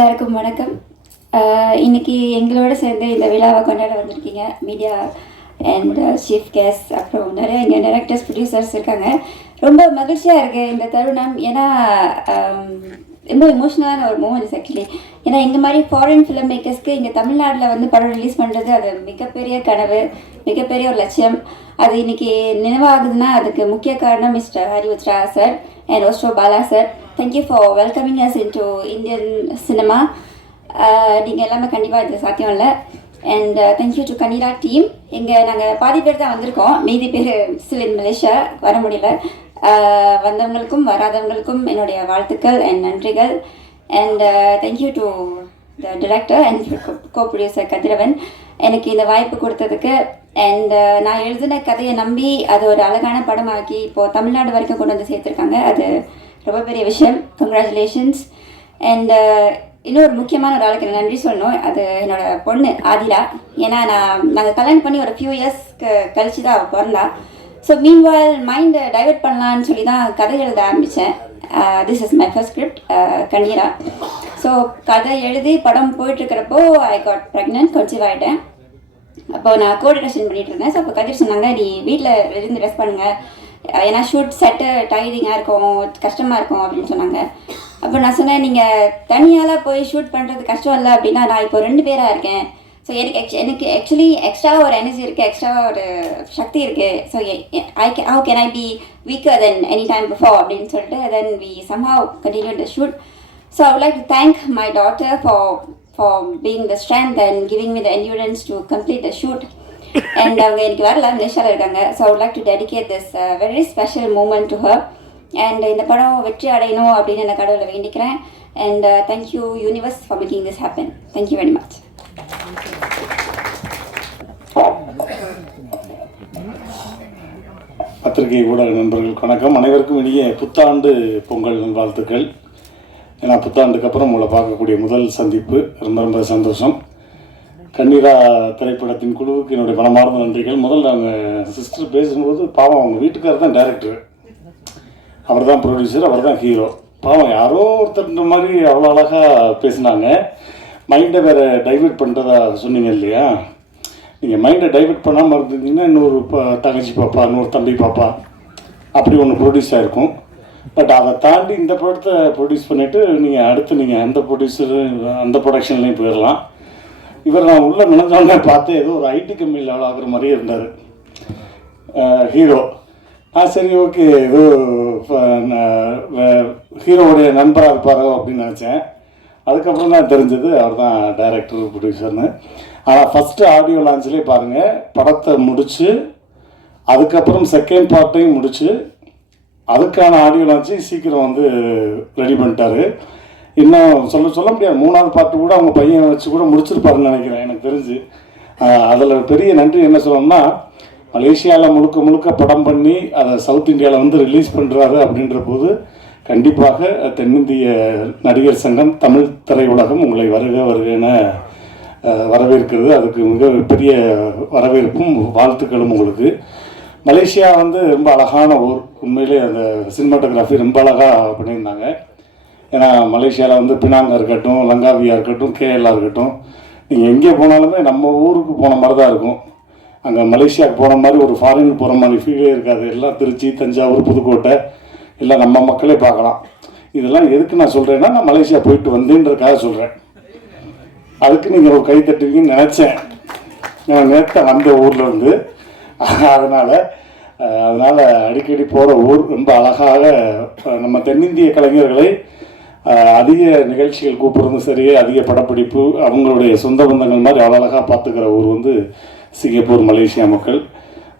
எல்லாருக்கும் வணக்கம். இன்றைக்கி இன்னைக்கு எங்களோட சேர்ந்து இந்த விழாவை கொண்டாட வந்திருக்கீங்க. மீடியா அண்ட் சீஃப் கெஸ்ட் அப்புறம் நிறைய இங்கே டேரக்டர்ஸ் ப்ரொடியூசர்ஸ் இருக்காங்க. ரொம்ப மகிழ்ச்சியாக இருக்குது இந்த தருணம். ஏன்னா ரொம்ப இமோஷனலான ஒரு மூமெண்ட்ஸ் ஆக்சுவலி ஏன்னா இந்த மாதிரி ஃபாரின் ஃபிலிம் மேக்கர்ஸ்க்கு இங்கே தமிழ்நாட்டில் வந்து படம் ரிலீஸ் பண்ணுறது அது மிகப்பெரிய கனவு மிகப்பெரிய ஒரு லட்சியம். அது இன்னைக்கு நினைவாகுதுன்னா அதுக்கு முக்கிய காரணம் mister Hari Uthra sir and ஓஸ்டோ Bala sir. Thank you for welcoming us in to Indian cinema நீங்கள் எல்லாமே கண்டிப்பாக இது சாத்தியம் இல்லை. And thank you to Kaneera team இங்கே நாங்கள் பாதி பேர் தான் வந்திருக்கோம். மீதி பேர் சில இன் மலேசியா வர முடியல. Uh, வந்தவங்களுக்கும் வராதவங்களுக்கும் என்னுடைய வாழ்த்துக்கள் அண்ட் நன்றிகள். And thank you to the director and co producer Kathiravan. எனக்கு இந்த வாய்ப்பு கொடுத்ததுக்கு. அண்ட் uh, நான் எழுதின கதையை நம்பி அது ஒரு அழகான படமாக்கி இப்போது தமிழ்நாடு வரைக்கும் கொண்டு வந்து சேர்த்துருக்காங்க. அது ரொம்ப பெரிய விஷயம். கங்க்ராச்சுலேஷன்ஸ் அண்ட் uh, இன்னொரு முக்கியமான ஒரு ஆளுக்கு நன்றி சொல்லணும். அது என்னோட பொண்ணு ஆதிலா. ஏன்னா நான் நாங்கள் கல்யாணம் பண்ணி ஒரு ஃபியூ இயர்ஸ்க்கு கழிச்சு தான் அவள் பிறந்தா. ஸோ மீன்வால் மைண்டை டைவெர்ட் பண்ணலான்னு சொல்லி தான் கதை எழுத ஆரம்பித்தேன் this is my first script Kanneera. So கதை எழுதி படம் போயிட்டுருக்கிறப்போ ஐ காட் ப்ரெக்னென்ட் கன்சீவ் ஆகிட்டேன் அப்போ நான் கோஆர்டினேஷன் பண்ணிகிட்டு இருந்தேன். ஸோ அப்போ கதிர் சொன்னாங்க நீ வீட்டில் இருந்து ரெஸ்ட் பண்ணுங்கள் ஏன்னா ஷூட் செட்டு டைரிங்காக இருக்கும் கஷ்டமாக இருக்கும் அப்படின்னு சொன்னாங்க. அப்போ நான் சொன்னேன் நீங்கள் தனியால் போய் ஷூட் பண்ணுறது கஷ்டம் இல்லை அப்படின்னா நான் இப்போ ரெண்டு பேராக இருக்கேன். ஸோ எனக்கு எனக்கு ஆக்சுவலி எக்ஸ்ட்ரா ஒரு எனர்ஜி இருக்குது எக்ஸ்ட்ரா ஒரு சக்தி இருக்குது so I K how can I be weaker than any time before அப்படின்னு சொல்லிட்டு then we somehow continue the shoot so I like to thank my daughter for for being the strength and giving me the endurance to complete the shoot and அவங்க எனக்கு வேறு எல்லாம் நிஷாவில் இருக்காங்க so I like to dedicate this very special moment to her and இந்த படம் வெற்றி அடையணும் அப்படின்னு நான் கடவுளை வேண்டிக்கிறேன். And thank you universe for making this happen thank you very much பத்திரிகை ஊடக நண்பர்களுக்கு வணக்கம். அனைவருக்கும் இனிய புத்தாண்டு பொங்கல் வாழ்த்துக்கள் ஏன்னா புத்தாண்டுக்கு அப்புறம் உங்களை பார்க்கக்கூடிய முதல் சந்திப்பு. ரொம்ப ரொம்ப சந்தோஷம். கண்ணீரா திரைப்படத்தின் குழுவுக்கு என்னுடைய மனமார்ந்த நன்றிகள். முதல்ல நாங்கள் சிஸ்டர் பேசும்போது பாவம் அவங்க வீட்டுக்காரர் தான் டேரக்டர் அவர் தான் ப்ரொடியூசர் அவர் தான் ஹீரோ பாவம் யாரோ ஒருத்தர் மாதிரி அவ்வளோ அழகாக பேசினாங்க. மைண்டை வேறு டைவெர்ட் பண்ணுறதா சொன்னீங்க இல்லையா? நீங்கள் மைண்டை டைவெர்ட் பண்ணாமல் இருந்தீங்கன்னா இன்னொரு ப- தங்கச்சி பாப்பா இன்னொரு தம்பி பாப்பா. அப்படி ஒன்று ப்ரொடியூஸ் ஆகிருக்கும் பட் அதை தாண்டி இந்த படத்தை ப்ரொடியூஸ் பண்ணிவிட்டு நீங்கள் அடுத்து நீங்கள் அந்த ப்ரொடியூசரு அந்த ப்ரொடக்ஷன்லேயும் போயிடலாம் இவர் நான் உள்ளே நுழைஞ்சோடனே பார்த்து ஏதோ ஒரு ஐடி கம்பெனியில் அவ்வளோ ஆகுற மாதிரியே இருந்தார். ஹீரோ. ஆ சரி ஓகே ஏதோ ஹீரோவுடைய நண்பராக இருப்பாரோ அப்படின்னு நினச்சேன். அதுக்கப்புறம் தான் தெரிஞ்சது அவர் தான் டைரக்டர் ப்ரொடியூசர்னு ஆனால் ஃபஸ்ட்டு ஆடியோ லான்ச்லேயே பாருங்கள் படத்தை முடித்து அதுக்கப்புறம் செகண்ட் பார்ட்டையும் முடித்து அதுக்கான ஆடியோ லான்ச்சு சீக்கிரம் வந்து ரெடி பண்ணிட்டாரு. இன்னும் சொல்ல சொல்ல முடியாது. மூணாவது பாட்டு கூட அவங்க பையன் வச்சு கூட முடிச்சிருப்பாருன்னு நினைக்கிறேன். எனக்கு தெரிஞ்சு. அதில் பெரிய நன்றி என்ன சொல்லணும்னா மலேசியாவில் முழுக்க முழுக்க படம் பண்ணி அதை சவுத் இந்தியாவில் வந்து ரிலீஸ் பண்ணுறாரு அப்படின்ற போது கண்டிப்பாக தென்னிந்திய நடிகர் சங்கம் தமிழ் திரையுலகம் உங்களை வருக வருக என வரவேற்கிறது. அதுக்கு மிக பெரிய வரவேற்பும் வாழ்த்துக்களும் உங்களுக்கு. மலேசியா வந்து ரொம்ப அழகான ஊர். உண்மையிலே அந்த சினிமாட்டோகிராஃபி ரொம்ப அழகாக பண்ணியிருந்தாங்க. ஏன்னா மலேசியாவில் வந்து பினாங்கா இருக்கட்டும் லங்காவியாக இருக்கட்டும் கேரளா இருக்கட்டும் நீங்கள் எங்கே போனாலுமே நம்ம ஊருக்கு போன மாதிரி தான் இருக்கும். அங்கே மலேசியாவுக்கு போன மாதிரி ஒரு ஃபாரின் போகிற மாதிரி ஃபீலே இருக்காது. எல்லாம் திருச்சி தஞ்சாவூர் புதுக்கோட்டை எல்லாம் நம்ம மக்களே பார்க்கலாம். இதெல்லாம் எதுக்கு நான் சொல்கிறேன்னா நான் மலேசியா போயிட்டு வந்தேன்றக்காக சொல்கிறேன் அதுக்கு நீங்கள் ஒரு கை தட்டுவீங்கன்னு நினச்சேன். நான் நேற்று வந்த ஊரில் இருந்து. அதனால் அதனால் அடிக்கடி போகிற ஊர் ரொம்ப அழகாக நம்ம தென்னிந்திய கலைஞர்களை அதிக நிகழ்ச்சிகள் கூப்பிட்றதும் சரி அதிக படப்பிடிப்பு அவங்களுடைய சொந்த பந்தங்கள் மாதிரி அவ்வளோ அழகாக பார்த்துக்கிற ஊர் வந்து சிங்கப்பூர் மலேசியா மக்கள்.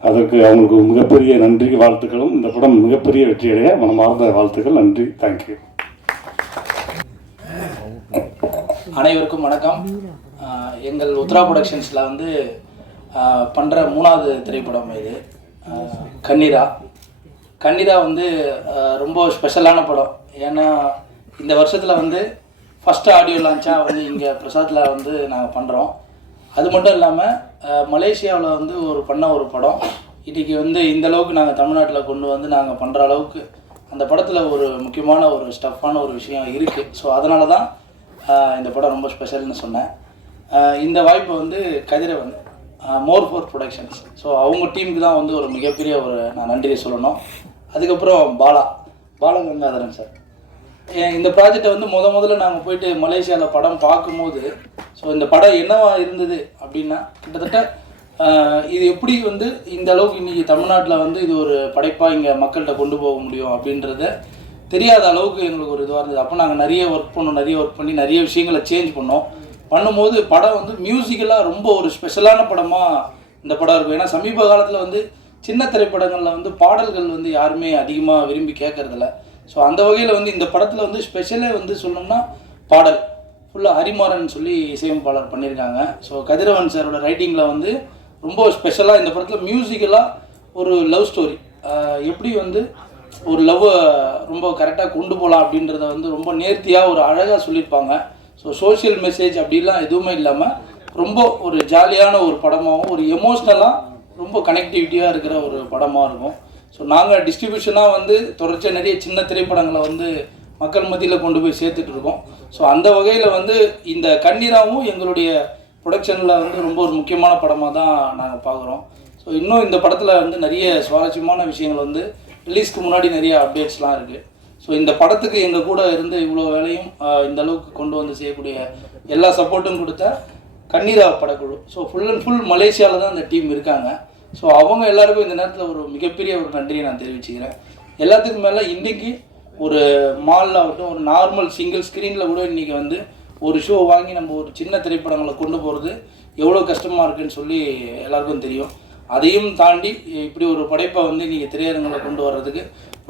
அதற்கு அவங்களுக்கு மிகப்பெரிய நன்றி வாழ்த்துக்களும். இந்த படம் மிகப்பெரிய வெற்றியடைய மனமார்ந்த வாழ்த்துக்கள். நன்றி. தேங்க்யூ அனைவருக்கும் வணக்கம். எங்கள் உத்ரா ப்ரொடக்ஷன்ஸில் வந்து பண்ணுற மூணாவது திரைப்படம் இது. ஆஹ் கண்ணீரா கண்ணீரா வந்து ரொம்ப ஸ்பெஷலான படம். ஏன்னா இந்த வருஷத்தில் வந்து ஃபஸ்ட்டு ஆடியோ லான்ச்சாக வந்து இங்கே பிரசாத்தில் வந்து நாங்கள் பண்ணுறோம் அது மட்டும் இல்லாமல் மலேசியாவில் வந்து ஒரு பண்ண ஒரு படம். இன்றைக்கி வந்து இந்த அளவுக்கு நாங்கள் தமிழ்நாட்டில் கொண்டு வந்து நாங்கள் பண்ணுற அளவுக்கு அந்த படத்தில் ஒரு முக்கியமான ஒரு ஸ்டஃப்பான ஒரு விஷயம் இருக்குது ஸோ அதனால தான் இந்த படம் ரொம்ப ஸ்பெஷல்னு சொன்னேன். இந்த வாய்ப்பு வந்து Kathiravan more four productions so அவங்க டீமுக்கு தான் வந்து ஒரு மிகப்பெரிய ஒரு நான் நன்றியை சொல்லணும். அதுக்கப்புறம் பாலா. பாலகங்காதரன் சார். இந்த ப்ராஜெக்டை வந்து முத முதல்ல நாங்கள் போயிட்டு மலேசியாவில் படம் பார்க்கும்போது ஸோ இந்த படம் என்னவா இருந்தது அப்படின்னா கிட்டத்தட்ட இது எப்படி வந்து இந்த அளவுக்கு இன்றைக்கி தமிழ்நாட்டில் வந்து இது ஒரு படைப்பாக இங்கே மக்கள்கிட்ட கொண்டு போக முடியும் அப்படின்றத தெரியாத அளவுக்கு எங்களுக்கு ஒரு இதுவாக இருந்தது. அப்போ நாங்கள் நிறைய ஒர்க் பண்ணோம் நிறைய ஒர்க் பண்ணி நிறைய விஷயங்களை சேஞ்ச் பண்ணோம். பண்ணும்போது படம் வந்து மியூசிக்கலாக ரொம்ப ஒரு ஸ்பெஷலான படமாக இந்த படம் இருக்கும். ஏன்னா சமீப காலத்தில் வந்து சின்ன திரைப்படங்களில் வந்து பாடல்கள் வந்து யாருமே அதிகமாக விரும்பி கேட்கறதில்ல ஸோ அந்த வகையில் வந்து இந்த படத்தில் வந்து ஸ்பெஷலே வந்து சொல்லணும்னா பாடல். ஃபுல்லாக ஹரிமாறன் சொல்லி இசையமைப்பாளர் பண்ணியிருக்காங்க. ஸோ கதிரவன் சாரோட ரைட்டிங்கில் வந்து ரொம்ப ஸ்பெஷலாக இந்த படத்தில் மியூசிக்கலாக ஒரு லவ் ஸ்டோரி எப்படி வந்து ஒரு லவ்வை ரொம்ப கரெக்டாக கொண்டு போகலாம் அப்படின்றத வந்து ரொம்ப நேர்த்தியாக ஒரு அழகாக சொல்லியிருப்பாங்க. ஸோ சோஷியல் மெசேஜ் அப்படிலாம் எதுவுமே இல்லாமல் ரொம்ப ஒரு ஜாலியான ஒரு படமாகவும் ஒரு எமோஷ்னலாக ரொம்ப கனெக்டிவிட்டியாக இருக்கிற ஒரு படமாக இருக்கும். ஸோ நாங்கள் டிஸ்ட்ரிபியூஷனாக வந்து தொடர்ச்சியாக நிறைய சின்ன திரைப்படங்களை வந்து மக்கள் மத்தியில் கொண்டு போய் சேர்த்துட்டு இருக்கோம். ஸோ அந்த வகையில் வந்து இந்த கண்ணீராவும் எங்களுடைய ப்ரொடக்ஷனில் வந்து ரொம்ப ஒரு முக்கியமான படமாக தான் நாங்கள் பார்க்குறோம். ஸோ இன்னும் இந்த படத்தில் வந்து நிறைய சுவாரஸ்யமான விஷயங்கள் வந்து ரிலீஸ்க்கு முன்னாடி நிறைய அப்டேட்ஸ்லாம் இருக்குது ஸோ இந்த படத்துக்கு எங்கள் கூட இருந்து இவ்வளோ வேலையும் இந்த அளவுக்கு கொண்டு வந்து செய்யக்கூடிய எல்லா சப்போர்ட்டும் கொடுத்த கண்ணீரா படக்குழு. ஸோ ஃபுல் அண்ட் ஃபுல் மலேசியாவில் தான் அந்த டீம் இருக்காங்க. ஸோ அவங்க எல்லாருக்கும் இந்த நேரத்தில் ஒரு மிகப்பெரிய ஒரு நன்றியை நான் தெரிவிச்சுக்கிறேன். எல்லாத்துக்கும் மேலே இன்றைக்கி ஒரு மாலில் ஆகட்டும் ஒரு நார்மல் சிங்கிள் ஸ்க்ரீனில் கூட இன்றைக்கி வந்து ஒரு ஷோ வாங்கி நம்ம ஒரு சின்ன திரைப்படங்களை கொண்டு போகிறது எவ்வளோ கஷ்டமாக இருக்குன்னு சொல்லி எல்லாருக்கும் தெரியும். அதையும் தாண்டி இப்படி ஒரு படைப்பை வந்து நீங்கள் திரையரங்களை கொண்டு வர்றதுக்கு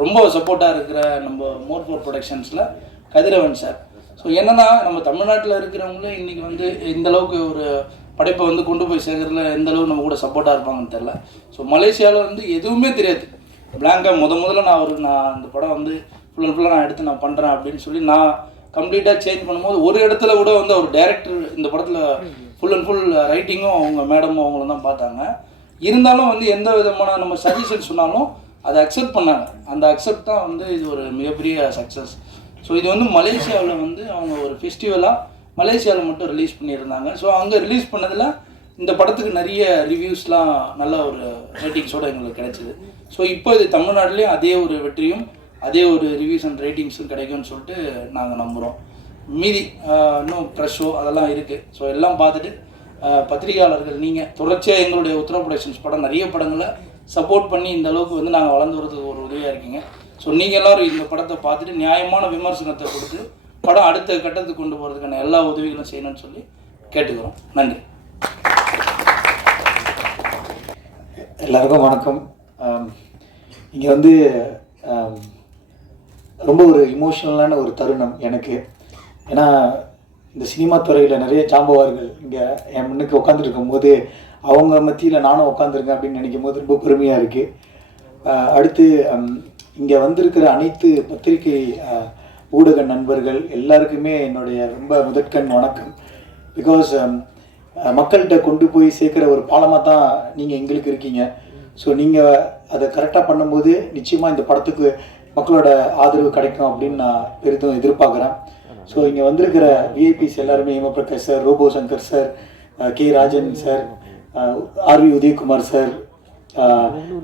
ரொம்ப சப்போர்ட்டாக இருக்கிற நம்ம மோர் ஃபோர் ப்ரொடக்ஷன்ஸில் கதிரவன் சார். ஸோ என்னன்னா நம்ம தமிழ்நாட்டில் இருக்கிறவங்களே இன்றைக்கி வந்து இந்த அளவுக்கு ஒரு படைப்பை வந்து கொண்டு போய் சேர்க்கறதுல எந்த அளவு நம்ம கூட சப்போர்ட்டாக இருப்பாங்கன்னு தெரில ஸோ மலேசியாவில் வந்து எதுவுமே தெரியாது. பிளாங்காக முத முதல்ல நான் ஒரு நான் இந்த படம் வந்து ஃபுல் அண்ட் ஃபுல்லாக நான் எடுத்து நான் பண்ணுறேன் அப்படின்னு சொல்லி நான் கம்ப்ளீட்டாக சேஞ்ச் பண்ணும்போது ஒரு இடத்துல கூட வந்து அவர் டைரக்டர் இந்த படத்தில் ஃபுல் அண்ட் ஃபுல் ரைட்டிங்கும் அவங்க மேடமும் அவங்களும் தான் பார்த்தாங்க. இருந்தாலும் வந்து எந்த விதமான நம்ம சஜஷன் சொன்னாலும் அதை அக்செப்ட் பண்ணாங்க. அந்த அக்செப்ட் தான் வந்து இது ஒரு மிகப்பெரிய சக்ஸஸ் ஸோ இது வந்து மலேசியாவில் வந்து அவங்க ஒரு ஃபெஸ்டிவலாக மலேசியாவில் மட்டும் ரிலீஸ் பண்ணியிருந்தாங்க. ஸோ அங்கே ரிலீஸ் பண்ணதில் இந்த படத்துக்கு நிறைய ரிவ்யூஸ்லாம் நல்ல ஒரு ரேட்டிங்ஸோட எங்களுக்கு கிடைச்சிது. ஸோ இப்போ இது தமிழ்நாட்டிலையும் அதே ஒரு வெற்றியும் அதே ஒரு ரிவ்யூஸ் அண்ட் ரேட்டிங்ஸும் கிடைக்கும்னு சொல்லிட்டு நாங்கள் நம்புகிறோம் மீதி இன்னும் ப்ரெஷ் ஷோ அதெல்லாம் இருக்குது ஸோ எல்லாம் பார்த்துட்டு பத்திரிகையாளர்கள் நீங்கள் தொடர்ச்சியாக எங்களுடைய உத்தரவு ப்ரொடக்ஷன்ஸ் படம் நிறைய படங்களை சப்போர்ட் பண்ணி இந்த அளவுக்கு வந்து நாங்கள் வளர்ந்து வரதுக்கு ஒரு உதவியாக இருக்கீங்க. ஸோ நீங்கள் எல்லோரும் இந்த படத்தை பார்த்துட்டு நியாயமான விமர்சனத்தை கொடுத்து படம் அடுத்த கட்டத்துக்கு கொண்டு போகிறதுக்கான எல்லா உதவிகளும் செய்யணும்னு சொல்லி கேட்டுக்கிறோம். நன்றி. எல்லாருக்கும் வணக்கம். இங்கே வந்து ரொம்ப ஒரு இமோஷனலான ஒரு தருணம் எனக்கு. ஏன்னா இந்த சினிமா துறையில் நிறைய ஜாம்பவார்கள் இங்கே என் முன்னுக்கு உட்காந்துருக்கும் போது அவங்க மத்தியில் நானும் உட்காந்துருக்கேன் அப்படின்னு நினைக்கும் போது ரொம்ப பெருமையாக இருக்குது அடுத்து இங்கே வந்திருக்கிற அனைத்து பத்திரிகை ஊடக நண்பர்கள் எல்லாருக்குமே என்னுடைய ரொம்ப முதற்கண் வணக்கம். பிகாஸ் um, மக்கள்கிட்ட கொண்டு போய் சேர்க்குற ஒரு பாலமாக தான் நீங்கள் எங்களுக்கு இருக்கீங்க. ஸோ நீங்கள் அதை கரெக்டாக பண்ணும்போது நிச்சயமாக இந்த படத்துக்கு மக்களோட ஆதரவு கிடைக்கும் அப்படின்னு நான் பெரிதும் எதிர்பார்க்குறேன். ஸோ இங்கே வந்திருக்கிற விஐபிஸ் எல்லாருமே Hemaprakash sir robo Shankar sir K Rajan sir RV Udhayakumar sir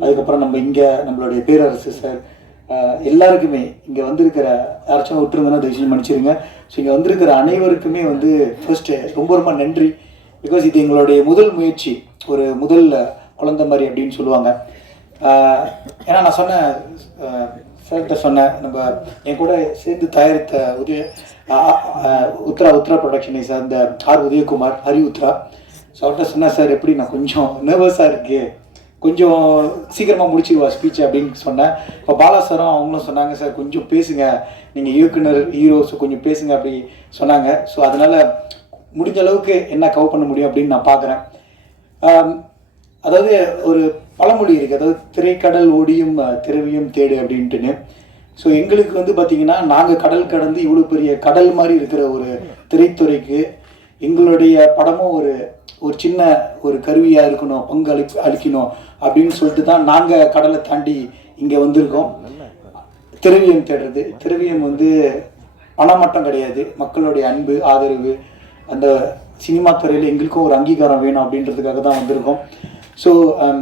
அதுக்கப்புறம் நம்ம இங்கே நம்மளுடைய பேரரசு சார் எல்லாருக்குமே இங்கே வந்திருக்கிற யாராச்சும் விட்டுருந்தோன்னா தயவுசெய்து மன்னிச்சிருங்க. ஸோ இங்கே வந்திருக்கிற அனைவருக்குமே வந்து ஃபர்ஸ்ட்டு ரொம்ப ரொம்ப நன்றி. பிகாஸ் இது எங்களுடைய முதல் முயற்சி. ஒரு முதல் குழந்தை மாதிரி அப்படின்னு சொல்லுவாங்க. ஏன்னா நான் சொன்னேன் சார்கிட்ட சொன்னேன் நம்ம என் கூட சேர்ந்து தயாரித்த உதய உத்ரா உத்ரா ப்ரொடக்ஷனை சார்ந்த ஆர் உதயகுமார் ஹரி உத்ரா. ஸோ அவர்கிட்ட சொன்னேன் சார் எப்படி நான் கொஞ்சம் நர்வஸாக இருக்கு? கொஞ்சம் சீக்கிரமாக முடிச்சிடுவா ஸ்பீச் அப்படின்னு சொன்னேன். இப்போ பாலா சாரும் அவங்களும் சொன்னாங்க சார் கொஞ்சம் பேசுங்க. நீங்கள் இயக்குனர் ஹீரோஸ் கொஞ்சம் பேசுங்க அப்படி சொன்னாங்க. ஸோ அதனால் முடிஞ்ச அளவுக்கு என்ன கவர் பண்ண முடியும் அப்படின்னு நான் பார்க்குறேன் அதாவது ஒரு பழமொழி இருக்குது அதாவது திரைக்கடல் ஓடியும் திரவியும் தேடு அப்படின்ட்டுன்னு. ஸோ எங்களுக்கு வந்து பார்த்திங்கன்னா நாங்கள் கடல் கடந்து இவ்வளோ பெரிய கடல் மாதிரி இருக்கிற ஒரு திரைத்துறைக்கு எங்களுடைய படமும் ஒரு ஒரு சின்ன ஒரு கருவியாக இருக்கணும் பங்கு அளி அளிக்கணும் அப்படின்னு சொல்லிட்டு தான் நாங்கள் கடலை தாண்டி இங்கே வந்திருக்கோம். திரவியம் தேடுறது. திரவியம் வந்து பணம் மட்டும் கிடையாது. மக்களுடைய அன்பு ஆதரவு அந்த சினிமா துறையில் எங்களுக்கும் ஒரு அங்கீகாரம் வேணும் அப்படின்றதுக்காக தான் வந்திருக்கோம். ஸோ um,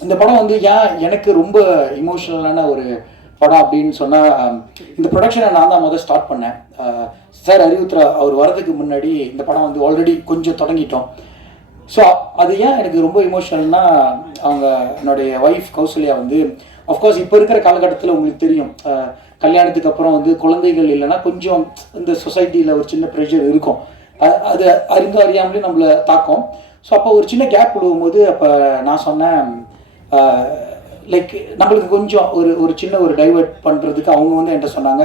இந்த படம் வந்து ஏன் எனக்கு ரொம்ப இமோஷனலான ஒரு படம் அப்படின்னு சொன்னால் um, இந்த ப்ரொடக்ஷனை நான் தான் முதல் ஸ்டார்ட் பண்ணேன். Uh, சார் அறிவுத்ரா அவர் வரதுக்கு முன்னாடி இந்த படம் வந்து ஆல்ரெடி கொஞ்சம் தொடங்கிட்டோம். ஸோ அது ஏன் எனக்கு ரொம்ப இமோஷனல்னா அவங்க என்னுடைய ஒய்ஃப் கௌசல்யா வந்து அஃப்கோர்ஸ் இப்போ இருக்கிற காலகட்டத்தில் உங்களுக்கு தெரியும் கல்யாணத்துக்கு அப்புறம் வந்து குழந்தைகள் இல்லைன்னா கொஞ்சம் இந்த சொசைட்டியில் ஒரு சின்ன ப்ரெஷர் இருக்கும். அது அறிந்தோ அறியாமலே நம்மளை தாக்கும். ஸோ அப்போ ஒரு சின்ன கேப் விடும்போது அப்போ நான் சொன்னேன் லைக் நம்மளுக்கு கொஞ்சம் ஒரு ஒரு சின்ன ஒரு டைவர்ட் பண்ணுறதுக்கு அவங்க வந்து என்கிட்ட சொன்னாங்க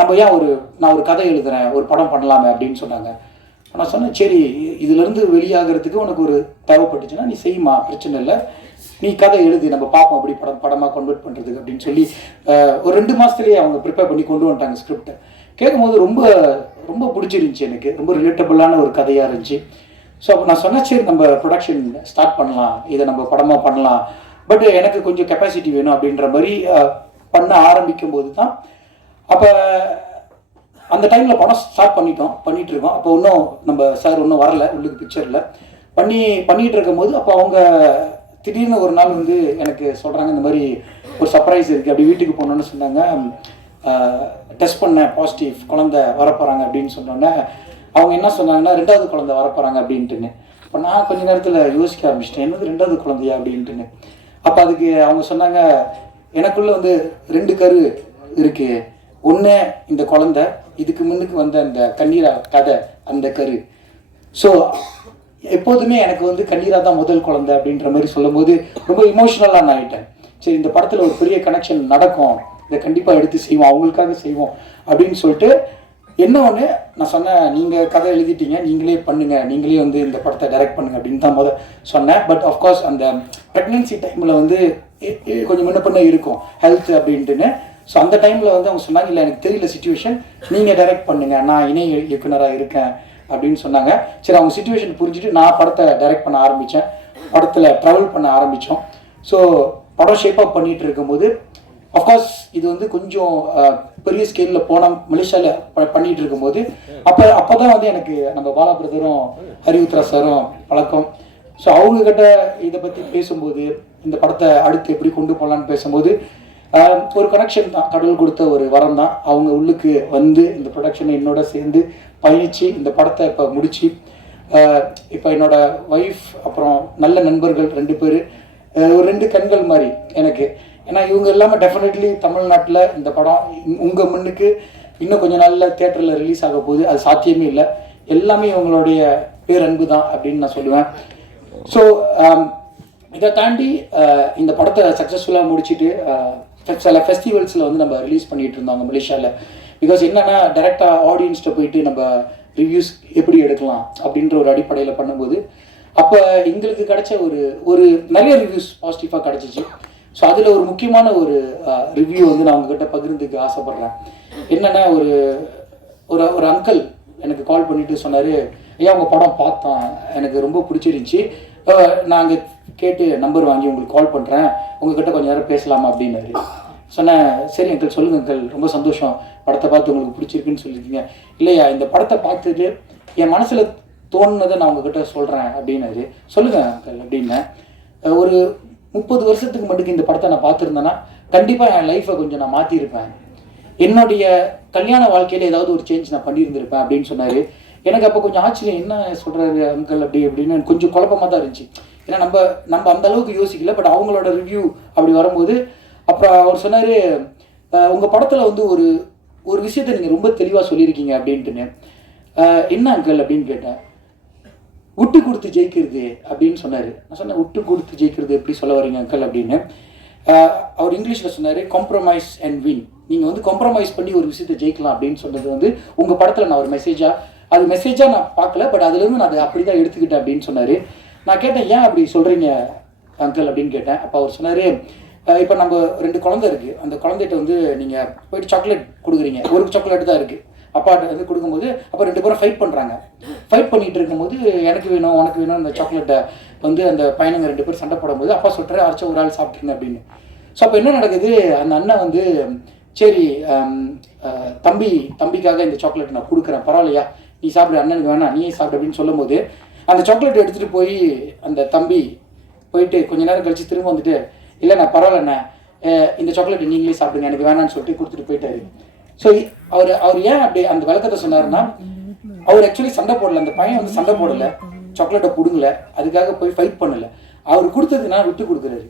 நம்ம ஏன் ஒரு நான் ஒரு கதை எழுதுறேன் ஒரு படம் பண்ணலாமே அப்படின்னு சொன்னாங்க. நான் சொன்னேன் சரி இதுலேருந்து வெளியாகிறதுக்கு உனக்கு ஒரு தேவைப்பட்டுச்சுன்னா நீ செய்யுமா? பிரச்சனை இல்லை. நீ கதை எழுதி நம்ம பார்ப்போம் அப்படி படம் படமாக கன்வெர்ட் பண்ணுறதுக்கு அப்படின்னு சொல்லி ஒரு ரெண்டு மாதத்துலேயே அவங்க ப்ரிப்பேர் பண்ணி கொண்டு வந்துட்டாங்க ஸ்கிரிப்டை கேட்கும்போது ரொம்ப ரொம்ப பிடிச்சிருந்துச்சி எனக்கு. ரொம்ப ரிலேட்டபிளான ஒரு கதையாக இருந்துச்சு. ஸோ அப்போ நான் சொன்னேன் சரி நம்ம ப்ரொடக்ஷன் ஸ்டார்ட் பண்ணலாம். இதை நம்ம படமாக பண்ணலாம். பட் எனக்கு கொஞ்சம் கெப்பாசிட்டி வேணும் அப்படின்ற மாதிரி பண்ண ஆரம்பிக்கும் போது தான் அப்போ அந்த டைமில் படம் ஸ்டார்ட் பண்ணிட்டோம் பண்ணிட்டு இருக்கோம். அப்போ இன்னும் நம்ம சார் இன்னும் வரல உள்ளுக்கு பிக்சரில் பண்ணி பண்ணிட்டு இருக்கும்போது அப்போ அவங்க திடீர்னு ஒரு நாள் வந்து எனக்கு சொல்கிறாங்க இந்த மாதிரி ஒரு சர்ப்ரைஸ் இருக்குது அப்படி வீட்டுக்கு போகணுன்னு சொன்னாங்க. டெஸ்ட் பண்ணேன் பாசிட்டிவ் குழந்தை வரப்போகிறாங்க அப்படின்னு சொன்னோன்னே அவங்க என்ன சொன்னாங்கன்னா ரெண்டாவது குழந்தை வரப்போகிறாங்க அப்படின்ட்டுன்னு. இப்போ நான் கொஞ்ச நேரத்தில் யோசிக்க ஆரம்பிச்சிட்டேன் என்னது ரெண்டாவது குழந்தையா? அப்படின்ட்டுன்னு. அப்போ அதுக்கு அவங்க சொன்னாங்க எனக்குள்ளே வந்து ரெண்டு கரு இருக்குது ஒன்று இந்த குழந்தை இதுக்கு முன்னுக்கு வந்த அந்த கண்ணீரா கதை அந்த கரு. ஸோ எப்போதுமே எனக்கு வந்து கண்ணீரா தான் முதல் குழந்தை அப்படின்ற மாதிரி சொல்லும் போது ரொம்ப இமோஷனலாக நான் ஆயிட்டேன். சரி இந்த படத்தில் ஒரு பெரிய கனெக்ஷன் நடக்கும். இதை கண்டிப்பாக எடுத்து செய்வோம் அவங்களுக்காக செய்வோம் அப்படின்னு சொல்லிட்டு என்ன ஒன்று நான் சொன்னேன் நீங்கள் கதை எழுதிட்டீங்க நீங்களே பண்ணுங்க நீங்களே வந்து இந்த படத்தை டைரக்ட் பண்ணுங்க அப்படின்னு தான் முதல் சொன்னேன். பட் ஆஃப்கோர்ஸ் அந்த ப்ரெக்னென்சி டைமில் வந்து கொஞ்சம் முன்ன பண்ண இருக்கும் ஹெல்த் அப்படின்ட்டுன்னு. ஸோ அந்த டைமில் வந்து அவங்க சொன்னாங்க இல்லை எனக்கு தெரியல சுச்சுவேஷன் நீங்கள் டைரக்ட் பண்ணுங்கள் நான் இணை இயக்குனராக இருக்கேன். அப்படின்னு சொன்னாங்க. சரி அவங்க சுச்சுவேஷன் புரிஞ்சுட்டு நான் படத்தை டைரக்ட் பண்ண ஆரம்பித்தேன் படத்தில் ட்ராவல் பண்ண ஆரம்பித்தோம் ஸோ படம் ஷேப் அப் பண்ணிகிட்டு இருக்கும்போது அஃப்கோர்ஸ் இது வந்து கொஞ்சம் பெரிய ஸ்கேலில் போன மலேசியாவில் ப இருக்கும்போது அப்போ அப்போ தான் வந்து எனக்கு நம்ம பாலா பிரதரும் ஹரிவுத்ரா சாரும் பழக்கம். ஸோ அவங்கக்கிட்ட இதை பற்றி பேசும்போது இந்த படத்தை அடுத்து எப்படி கொண்டு போகலான்னு பேசும்போது ஒரு கனெக்ஷன் தான். கடவுள் கொடுத்த ஒரு வரம் தான். அவங்க உள்ளுக்கு வந்து இந்த ப்ரொடக்ஷனை என்னோட சேர்ந்து பயணித்து இந்த படத்தை இப்போ முடிச்சு இப்போ என்னோட ஒய்ஃப் அப்புறம் நல்ல நண்பர்கள் ரெண்டு பேர் ஒரு ரெண்டு கண்கள் மாதிரி எனக்கு. ஏன்னா இவங்க இல்லாமல் டெஃபினெட்லி தமிழ்நாட்டில் இந்த படம் உங்கள் முன்னுக்கு இன்னும் கொஞ்ச நாளில் தேட்டரில் ரிலீஸ் ஆக போகுது. அது சாத்தியமே இல்லை. எல்லாமே இவங்களுடைய பேரன்பு தான் அப்படின்னு நான் சொல்லுவேன். ஸோ இதை தாண்டி இந்த படத்தை சக்ஸஸ்ஃபுல்லாக முடிச்சுட்டு சில ஃபெஸ்டிவல்ஸில் வந்து நம்ம ரிலீஸ் பண்ணிட்டு இருந்தோம் மலேசியாவில் பிகாஸ் என்னென்னா டேரெக்டாக ஆடியன்ஸ்கிட்ட போயிட்டு நம்ம ரிவ்யூஸ் எப்படி எடுக்கலாம் அப்படின்ற ஒரு அடிப்படையில் பண்ணும்போது அப்போ எங்களுக்கு கிடைச்ச ஒரு ஒரு நிறைய ரிவ்யூஸ் பாசிட்டிவாக கிடச்சிச்சு. ஸோ அதில் ஒரு முக்கியமான ஒரு ரிவ்யூ வந்து நான் உங்ககிட்ட பகிர்ந்துக்கு ஆசைப்பட்றேன். என்னென்னா ஒரு ஒரு ஒரு அங்கிள் எனக்கு கால் பண்ணிட்டு சொன்னார் ஐயா உங்கள் படம் பார்த்தோம். எனக்கு ரொம்ப பிடிச்சிருந்துச்சி. நாங்கள் கேட்டு நம்பர் வாங்கி உங்களுக்கு கால் பண்ணுறேன் உங்ககிட்ட கொஞ்சம் நேரம் பேசலாமா அப்படின்னாரு. சொன்னேன் சரி அங்கிள் சொல்லுங்கள் அங்கிள் ரொம்ப சந்தோஷம். படத்தை பார்த்து உங்களுக்கு பிடிச்சிருக்குன்னு சொல்லியிருக்கீங்க. இல்லையா இந்த படத்தை பார்த்துட்டு என் மனசில் தோணுனதை நான் உங்ககிட்ட சொல்கிறேன் அப்படின்னாரு. சொல்லுங்கள் அங்கிள் அப்படின்னேன். ஒரு முப்பது வருஷத்துக்கு மட்டுக்கு இந்த படத்தை நான் பார்த்துருந்தேன்னா கண்டிப்பாக என் லைஃப்பை கொஞ்சம் நான் மாற்றிருப்பேன் என்னுடைய கல்யாண வாழ்க்கையில் ஏதாவது ஒரு சேஞ்ச் நான் பண்ணியிருந்திருப்பேன் அப்படின்னு சொன்னார். எனக்கு அப்போ கொஞ்சம் ஆச்சரியம் என்ன சொல்கிறாரு அங்கிள் அப்படி அப்படின்னு கொஞ்சம் குழப்பமாக தான் இருந்துச்சு. ஏன்னா நம்ம நம்ம அந்த அளவுக்கு யோசிக்கல பட் அவங்களோட ரிவ்யூ அப்படி வரும்போது அப்புறம் அவர் சொன்னார் உங்கள் படத்தில் வந்து ஒரு ஒரு விஷயத்தை நீங்கள் ரொம்ப தெளிவாக சொல்லியிருக்கீங்க அப்படின்ட்டுன்னு. என்ன அங்கிள் அப்படின்னு கேட்டேன். விட்டு கொடுத்து ஜெயிக்கிறது அப்படின்னு சொன்னார். நான் சொன்னேன் விட்டு கொடுத்து ஜெயிக்கிறது எப்படி சொல்ல வரீங்க அங்கிள் அப்படின்னு. அவர் இங்கிலீஷில் சொன்னார் காம்ப்ரமைஸ் அண்ட் வின் நீங்கள் வந்து காம்ப்ரமைஸ் பண்ணி ஒரு விஷயத்தை ஜெயிக்கலாம் அப்படின்னு சொன்னது வந்து உங்கள் படத்தில் நான் ஒரு மெசேஜாக அது மெசேஜாக நான் பார்க்கல பட் அதுலேருந்து நான் அதை அப்படி தான் எடுத்துக்கிட்டேன் அப்படின்னு சொன்னார். நான் கேட்டேன் ஏன் அப்படி சொல்கிறீங்க அங்கிள் அப்படின்னு கேட்டேன். அப்போ அவர் சொன்னார் இப்போ நம்ம ரெண்டு குழந்தை இருக்குது அந்த குழந்தைகிட்ட வந்து நீங்கள் போயிட்டு சாக்லேட் கொடுக்குறீங்க. ஒரு சாக்லேட் தான் இருக்குது அப்பாட்ட வந்து கொடுக்கும்போது அப்போ ரெண்டு பேரும் ஃபைட் பண்ணுறாங்க ஃபைட் பண்ணிட்டு இருக்கும்போது எனக்கு வேணும் உனக்கு வேணும் அந்த சாக்லேட்டை வந்து அந்த பையனுங்க ரெண்டு பேரும் சண்டை போடும்போது அப்பா சொல்கிறாரு அரைச்ச ஒரு ஆள் சாப்பிட்ருங்க அப்படின்னு. ஸோ அப்போ என்ன நடக்குது? அந்த அண்ணன் வந்து சரி தம்பி தம்பிக்காக இந்த சாக்லேட் நான் கொடுக்குறேன். பரவாயில்லையா? நீ சாப்பிடு அண்ணனுக்கு வேணாம் நீயே சாப்பிடு அப்படின்னு சொல்லும்போது அந்த சாக்லேட் எடுத்துகிட்டு போய் அந்த தம்பி போயிட்டு கொஞ்ச நேரம் கழிச்சு திரும்ப வந்துட்டு இல்லைண்ணா பரவாயில்லண்ணே இந்த சாக்லேட் நீங்களே சாப்பிடுங்க எனக்கு வேணாம்னு சொல்லிட்டு கொடுத்துட்டு போயிட்டாரு. ஸோ அவர் அவர் ஏன் அப்படி அந்த விளக்கத்தை சொன்னாருன்னா அவர் ஆக்சுவலி சண்டை போடல. அந்த பையன் வந்து சண்டை போடல. சாக்லேட்டை பிடுங்கல. அதுக்காக போய் ஃபைட் பண்ணல. அவர் கொடுத்ததுனா விட்டு கொடுக்குறாரு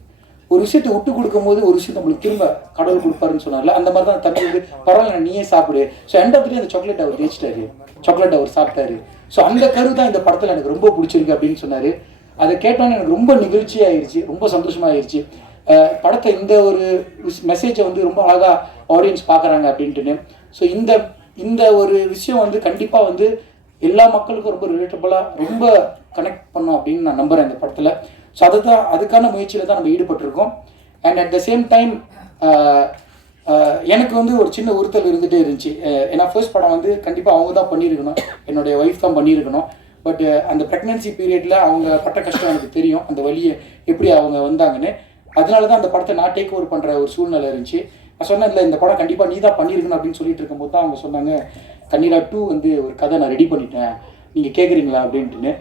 ஒரு விஷயத்தை விட்டு கொடுக்கும்போது ஒரு விஷயம் நம்மளுக்கு திரும்ப கடவுள் கொடுப்பாருன்னு சொன்னார்ல அந்த மாதிரி தான் தம்பி வந்து பரவாயில்ல நீயே சாப்பிடு. ஸோ எண்ட் ஆஃப் அந்த சாக்லேட் அவர் ஜெயிச்சிட்டாரு. சாக்லேட் அவர் சாப்பிட்டாரு. ஸோ அந்த கரு தான் இந்த படத்தில் எனக்கு ரொம்ப பிடிச்சிருக்கு அப்படின்னு சொன்னார். அதை கேட்டோன்னே எனக்கு ரொம்ப நிகழ்ச்சியாயிருச்சு ரொம்ப சந்தோஷமாயிருச்சு. படத்தை இந்த ஒரு மெசேஜை வந்து ரொம்ப அழகாக ஆடியன்ஸ் பார்க்குறாங்க அப்படின்ட்டுன்னு. ஸோ இந்த இந்த ஒரு விஷயம் வந்து கண்டிப்பாக வந்து எல்லா மக்களுக்கும் ரொம்ப ரிலேட்டபுளாக ரொம்ப கனெக்ட் பண்ணோம் அப்படின்னு நான் நம்புகிறேன் இந்த படத்தில். ஸோ அதை தான் அதுக்கான முயற்சியில் தான் நம்ம ஈடுபட்டிருக்கோம். And at the same time எனக்கு வந்து ஒரு சின்ன உறுத்தல் இருந்துகிட்டே இருந்துச்சு. ஏன்னா ஃபர்ஸ்ட் படம் வந்து கண்டிப்பாக அவங்க தான் பண்ணியிருக்கணும். என்னுடைய ஒய்ஃப் தான் பண்ணியிருக்கணும். பட் அந்த ப்ரெக்னென்சி பீரியடில் அவங்க பட்ட கஷ்டம் எனக்கு தெரியும். அந்த வழியை எப்படி அவங்க வந்தாங்கன்னு. அதனால தான் அந்த படத்தை நான் டேக் ஓவர் பண்ணுற ஒரு சூழ்நிலை இருந்துச்சு. நான் சொன்னேன் இல்லை இந்த படம் கண்டிப்பாக நீ தான் பண்ணியிருக்கணும் அப்படின்னு சொல்லிட்டு இருக்கும்போது தான் அவங்க சொன்னாங்க கண்ணீரா டூ வந்து ஒரு கதை நான் ரெடி பண்ணிட்டேன். நீங்கள் கேட்குறீங்களா அப்படின்ட்டுன்னு.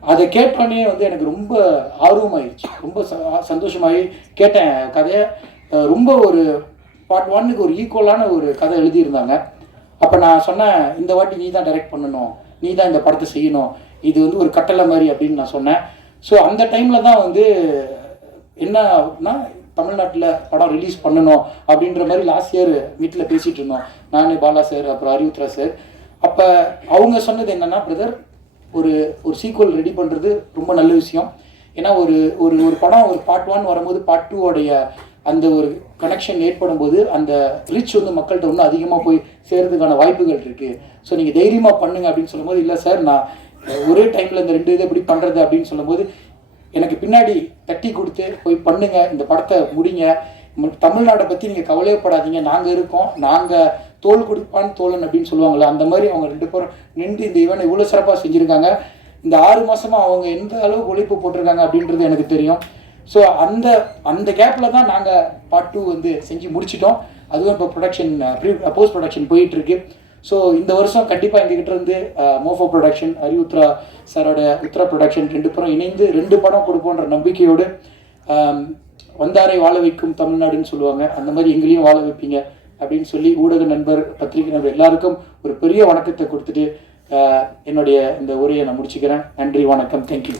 அதை கேட்டோடனே வந்து எனக்கு ரொம்ப ஆர்வமாயிருச்சு. ரொம்ப ச- சந்தோஷமாகி கேட்டேன் கதையை. ரொம்ப ஒரு பார்ட் ஒன்னுக்கு ஒரு ஈக்குவலான ஒரு கதை எழுதியிருந்தாங்க. அப்போ நான் சொன்னேன் இந்த வாட்டி நீ தான் டைரக்ட் பண்ணணும். நீ தான் இந்த படத்தை செய்யணும். இது வந்து ஒரு கட்டளை மாதிரி அப்படின்னு நான் சொன்னேன். ஸோ அந்த டைமில் தான் வந்து என்னன்னா தமிழ்நாட்டில் படம் ரிலீஸ் பண்ணணும் அப்படின்ற மாதிரி லாஸ்ட் இயர் வீட்டில் பேசிகிட்டு இருந்தோம். நான் பாலா சார் அப்புறம் அரியுத்ரா சார் அப்போ அவங்க சொன்னது என்னன்னா பிரதர் ஒரு ஒரு சீக்குவல் ரெடி பண்ணுறது ரொம்ப நல்ல விஷயம். ஏன்னா ஒரு ஒரு ஒரு படம் ஒரு பார்ட் ஒன் வரும்போது பார்ட் டூ உடைய அந்த ஒரு கனெக்ஷன் ஏற்படும் போது அந்த ரிச் வந்து மக்கள்கிட்ட இன்னும் அதிகமாக போய் சேர்றதுக்கான வாய்ப்புகள் இருக்குது ஸோ நீங்கள் தைரியமாக பண்ணுங்க அப்படின்னு சொல்லும்போது இல்லை சார் நான் ஒரே டைமில் இந்த ரெண்டு இதை எப்படி பண்ணுறது அப்படின்னு சொல்லும்போது எனக்கு பின்னாடி தட்டி கொடுத்து போய் பண்ணுங்க இந்த படத்தை முடிங்க. தமிழ்நாட்டை பற்றி நீங்கள் கவலையப்படாதீங்க. நாங்கள் இருக்கோம். நாங்கள் தோல் கொடுப்பான் தோழன் அப்படின்னு சொல்லுவாங்களே அந்த மாதிரி அவங்க ரெண்டு பேரும் நின்று இந்த இவனை இவ்வளோ சிறப்பாக செஞ்சுருக்காங்க. இந்த ஆறு மாதமாக அவங்க எந்த அளவுக்கு உழைப்பு போட்டிருக்காங்க அப்படின்றது எனக்கு தெரியும். ஸோ அந்த அந்த கேப்பில் தான் நாங்கள் பார்ட் டூ வந்து செஞ்சு முடிச்சிட்டோம். அதுவும் இப்போ ப்ரொடக்ஷன் ப்ரீ போஸ்ட் ப்ரொடக்ஷன் போயிட்டுருக்கு. ஸோ இந்த வருஷம் கண்டிப்பாக எங்ககிட்ட இருந்து uh, மோஃபோ ப்ரொடக்ஷன் ஹரி உத்ரா சாரோட உத்ரா ப்ரொடக்ஷன் ரெண்டு படம் இணைந்து ரெண்டு படம் கொடுப்போன்ற நம்பிக்கையோடு um, வந்தாரை வாழ வைக்கும் தமிழ்நாடுன்னு சொல்லுவாங்க. அந்த மாதிரி எங்களையும் வாழ வைப்பீங்க அப்படின்னு சொல்லி ஊடக நண்பர் பத்திரிகை நண்பர் எல்லாருக்கும் ஒரு பெரிய வணக்கத்தை கொடுத்துட்டு uh, என்னுடைய இந்த உரையை நான் முடிச்சுக்கிறேன். நன்றி வணக்கம். தேங்க்யூ